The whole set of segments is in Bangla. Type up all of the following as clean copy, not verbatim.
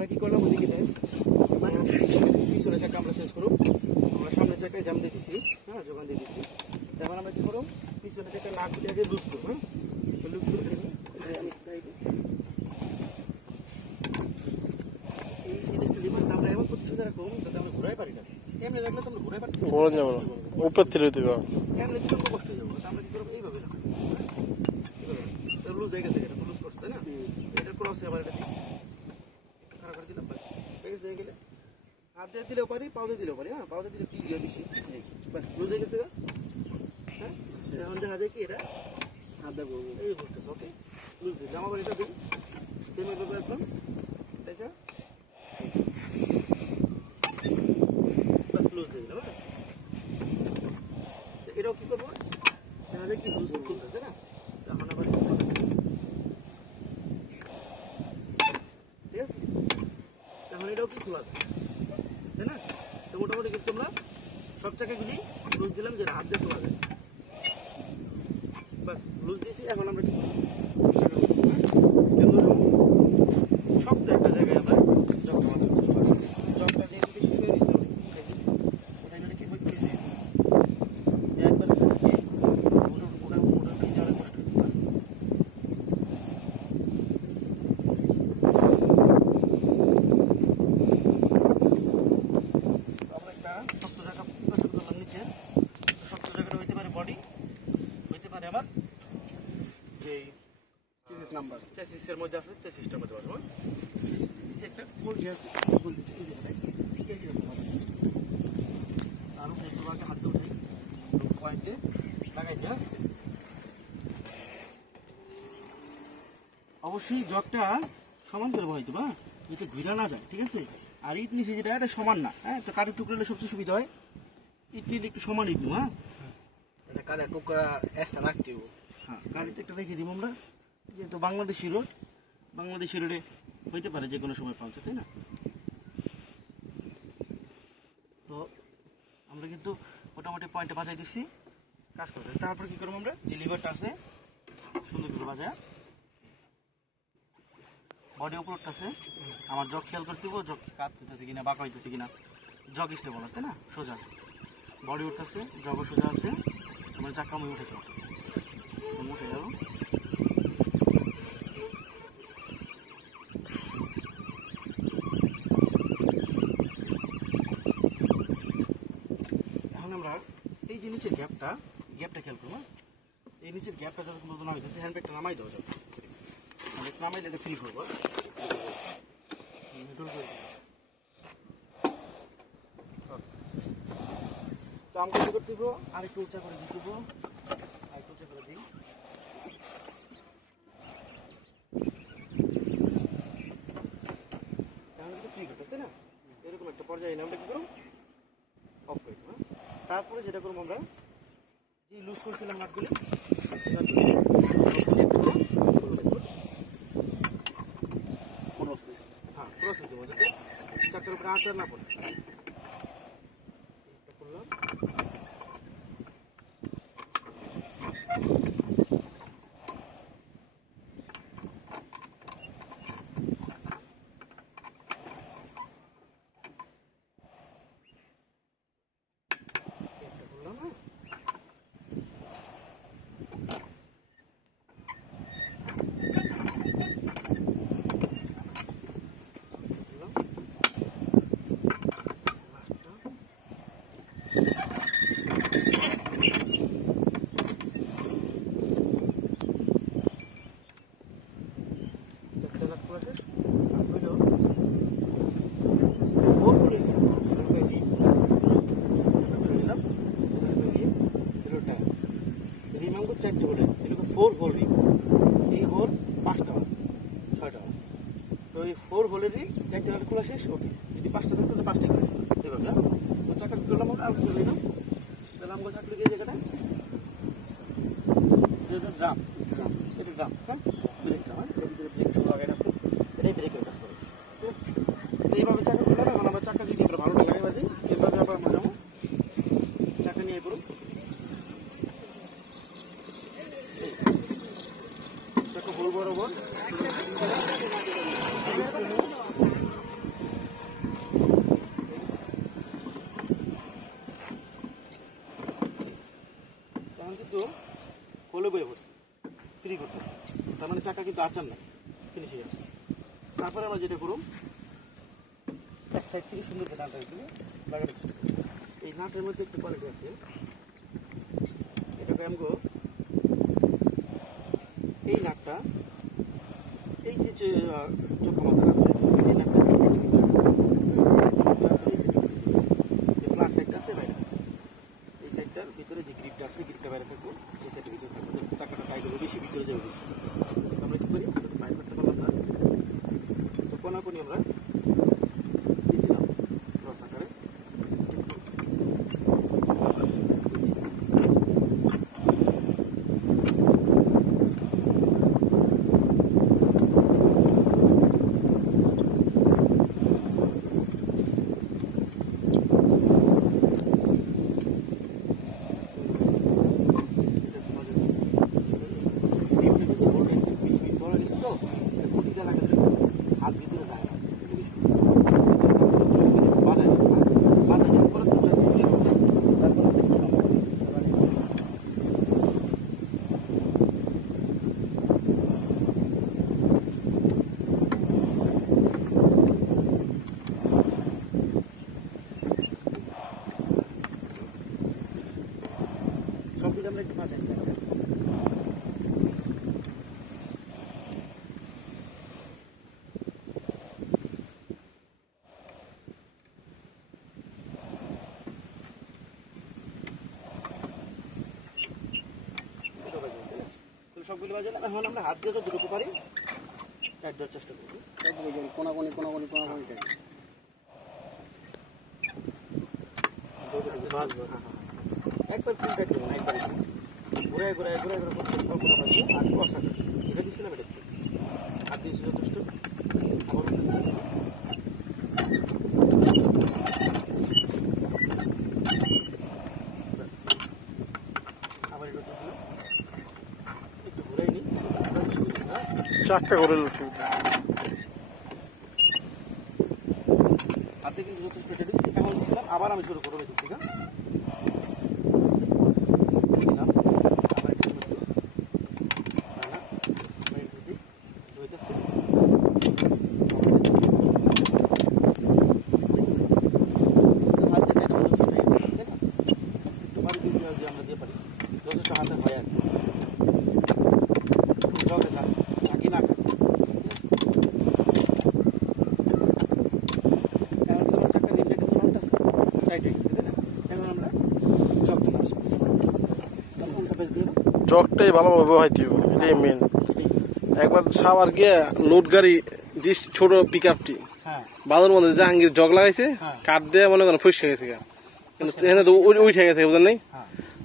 আমরা কি করলাম ওদিকে পিছনের চাকা আমরা চেঞ্জ করব, আমরা সামনের চাকায় জাম দিয়ে দিছি, হ্যাঁ যোগান দিয়ে দিছি। এখন আমরা কি করব, পিছনের চাকা না খুলে আগে লুজ করবো, হ্যাঁ লুজ করে দেবো। এই জিনিসটা লিভারটা আমরা এমন করতে রাখবো যাতে আমরা ঘুরাই পারি না, এমনি রাখলে তো আমরা ঘুরাই পারি ঘোরানো যাবে না, উপর থেকে দেবে এমনি কিন্তু কষ্ট হয়ে যাবো। আমরা কি করবো, এইভাবে রাখবো, লুজ হয়ে গেছে, এটা লুজ করছে তাই না, এটা ক্রস আবার এটা খারাপ করে দিলাম, বাস হয়ে গেছে। হয়ে গেলে হাত দিয়ে দিলেও পারি, পাও দিয়ে দিলেও পারি, হ্যাঁ পাও দিয়ে দিলে কি যায় বেশি, বাস লুজ হয়ে গেছে। হ্যাঁ এখন দেখা যায় কি এটা হাত দিয়ে করবো, এই ঘুরতেছে, ওকে লুজ দিই, জামা বাড়িটা দিই সেম এভাবে রাখলাম, দেখা বাস লুজ দিয়ে দিলাম। হ্যাঁ এটাও কি করবো, দেখা যায় কি লুজ করতেছে না, তখন আবার ঠিক আছে, তখন এটাও কি খোলা যায় তাই না। তো মোটামুটি কিন্তু আমরা সব জায়গাগুলি লুজ দিলাম, যেটা হাত দিয়ে খোলা যায়, বাস লুজ দিয়েছি। এখন আমরা কি শক্ত একটা জায়গায় আমরা জবটা যেহেতু বেশি হয়ে গেছে ওটা যদি কি করতে হয়েছে যে একবার ওটা যাওয়ার কষ্ট হতে পারে। আমরা একটা শক্ত জায়গা পছন্দ করলাম, নিচে শক্ত জায়গাটা হইতে পারে বডি, হইতে পারে আবার যে চেসিসের মধ্যে আছে, চেসিসটার মধ্যে বসবো একটা বলছি আছে আরো তোমাকে হাত উঠে পয়েন্টে লাগাই দেওয়া। অবশ্যই জগটা সমান করে বসাইতে বা যাতে ঘুরা না যায়, ঠিক আছে। আর ইট নিচে যেটা এটা সমান না, হ্যাঁ তো কাঠের টুকরা হলে সবচেয়ে সুবিধা হয়, ইট নিলে একটু সমান ইট নেব, হ্যাঁ এটা কাঠের টুকরা এক্সট্রা রাখতে হবে, হ্যাঁ গাড়িতে একটা রেখে দিব আমরা, যেহেতু বাংলাদেশি রোড, বাংলাদেশি রোডে হইতে পারে যে কোনো সময় পাওয়া যায় তাই না। তো আমরা কিন্তু মোটামুটি পয়েন্টে বাজাই দিচ্ছি, কাজ করতে। তারপর কি করবো, আমরা যে লিভারটা আছে সুন্দর করে বাজায়, বডি উপরটা আছে আমার জগ খেয়াল করতে হবে, জগ কাট হইতেছে কিনা, বাঁকা হইতেছে কিনা, জগ স্টেবল আছে তাই না, সোজা আছে, বডি উঠতেছে, জগও সোজা আছে, তোমার চাকা আমি উঠে চলতেছে, উঠে যাবো। এখন আমরা এই যে নিচের গ্যাপটা খেয়াল করবো, এই নিচের গ্যাপটা যতক্ষণ পর্যন্ত নামাইতেছে হ্যান্ডব্যাগটা নামাই দেওয়া যাবে, নামাইলে এটা ফ্রি করবো। তো আমরা কি করতে দেবো, আরেকটু উঁচা করে দিতে দেবো, আরেকটু উঁচা করে দিই, ফ্রি করতেছে তাই না। এরকম একটা পর্যায়ে আমরা কি করবো, অফ করে দেবো। তারপরে যেটা করবো, আমরা যে লুজ করছিলাম নাটগুলি, হ্যাঁ প্রসেস দেবো যাতে চাকার উপরে আচার না পড়ে, করলাম। চারটে হোল, এরকম 4 হোল রিং, এই হোল 5টা আছে 6টা আছে, তো এই 4 হোলেরই 4টে হোল খোলা শেষ। ওকে, যদি 5টা থাকে তাহলে 5টা করে এভাবে, হ্যাঁ ও চাকা করলাম, আমরা আউট করে নিলাম। তাহলে আমরা থাকলে গিয়ে জায়গাটা ড্রাম, এটা ড্রাম, হ্যাঁ ব্রেকটা, হ্যাঁ এর ভিতরে ব্রেক সব লাগাই আছে, এটাই ব্রেকের কাজ করে। এইভাবে চাকা করলাম। এখন আমরা চাকা যদি আমরা ভালোটা লাগাই বাজি, সেভাবে আবার আমরা যাবো চাকা নিয়ে পড়ুন, চাকা হোল বরাবর বয়ে পড়ছে, ফ্রি করতেছে, তার মানে চাকা কিন্তু আচার নাই, ফিনিশিং আছে। তারপরে আমরা যেটা করুন, এক সাইড থেকে সুন্দর করে নাটটা দিয়ে লাগাতে শুরু করি। এই নাটের মধ্যে একটু কোয়ালিটি আছে, এটাকে আমগো এই নাটটা এই যে চোখা মাথার আছে, এই নাটটা এই সাইডে ভিতরে আছে, এই সাইডে ফ্ল্যাট সাইডটা আছে বাইরে, এই সাইডটার ভিতরে যে গ্রিপটা আছে গ্রিপটা বাইরে থাকবে, এই সাইডের ভিতরে থাকবে, চাকাটা টাইট হবে, বেশি ভিতরে যাবে বেশি। আমরা কি করি, বাইরে করতে পারলাম না, তো কোনাকুনি আমরা দিয়ে দিলাম রস আকারে। আমরা একটু বাজাই সবগুলো বাজালাম। এখন আমরা হাত দিয়ে যতটুকু পারি টাইট দেওয়ার চেষ্টা করবো, কোনাকুনি কোনাকুনি কোনাকুনি টাইট একবার ফুল টাইট দেবো, একবার ঘুরে ঘুরে ঘুরে ঘুরে আর কষা এটা দিচ্ছিলাম, এটা দিচ্ছি হাত দিয়েছি যথেষ্ট। আবার এটা একটু ঘুরাই নিই, চাকা করে হাতে কিন্তু যথেষ্ট এটা দিচ্ছি। এখন দিচ্ছিলাম, আবার আমি শুরু করবো এদিক থেকে, আমরা দিয়ে পারি যথেষ্ট হাতে হয় আর জগে থাকি না। চাকা দিনটা কিন্তু টাইট হয়ে গেছে, তাই না? এখন আমরা জগ তুলে আসবো, উল্টা পেজ দিয়ে জগটাই ভালোভাবে ব্যবহার দিব, এটাই মেন। একবার সাবার গিয়ে লোড গাড়ি দিস ছোট পিক আপটি বাজার মধ্যে জাহাঙ্গীর জগ লাগাইছে, কাঠ দিয়ে মনে করেন ফুসকে গেছে, কিন্তু এখানে তো উঠে গেছে, বুঝলেন নেই,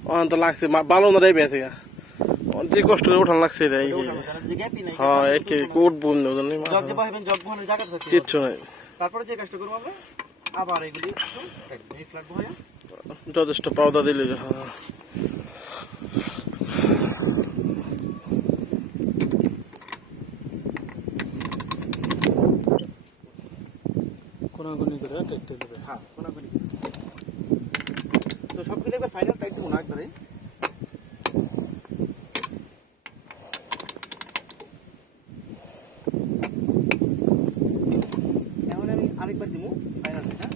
ওখানে তো লাগছে বালো না দেবে থেকে যে কষ্ট করে উঠান লাগছে, হ্যাঁ একে উঠবো বুঝলেন নেই, কিচ্ছু নাই। তারপরে যে কাজটা করবো আমরা আবার এগুলি ফ্ল্যাট বয়া যথেষ্ট পাউডার দিলে, হ্যাঁ কোনাগুনি করে টাইট দেবে, হ্যাঁ কোনাগুনি। তো সবগুলো একবার ফাইনাল টাইট দেবো না একবারে, এখন আমি আরেকবার দিব ফাইনাল। হ্যাঁ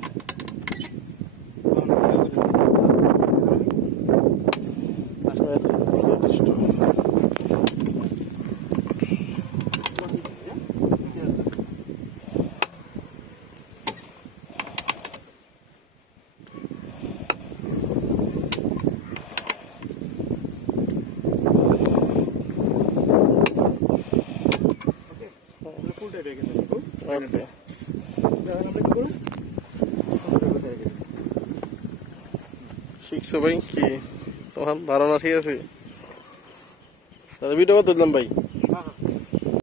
শিখছো ভাই, কি তোমার ধারণা ঠিক আছে? তাহলে ভিডিও কত দিলাম ভাই?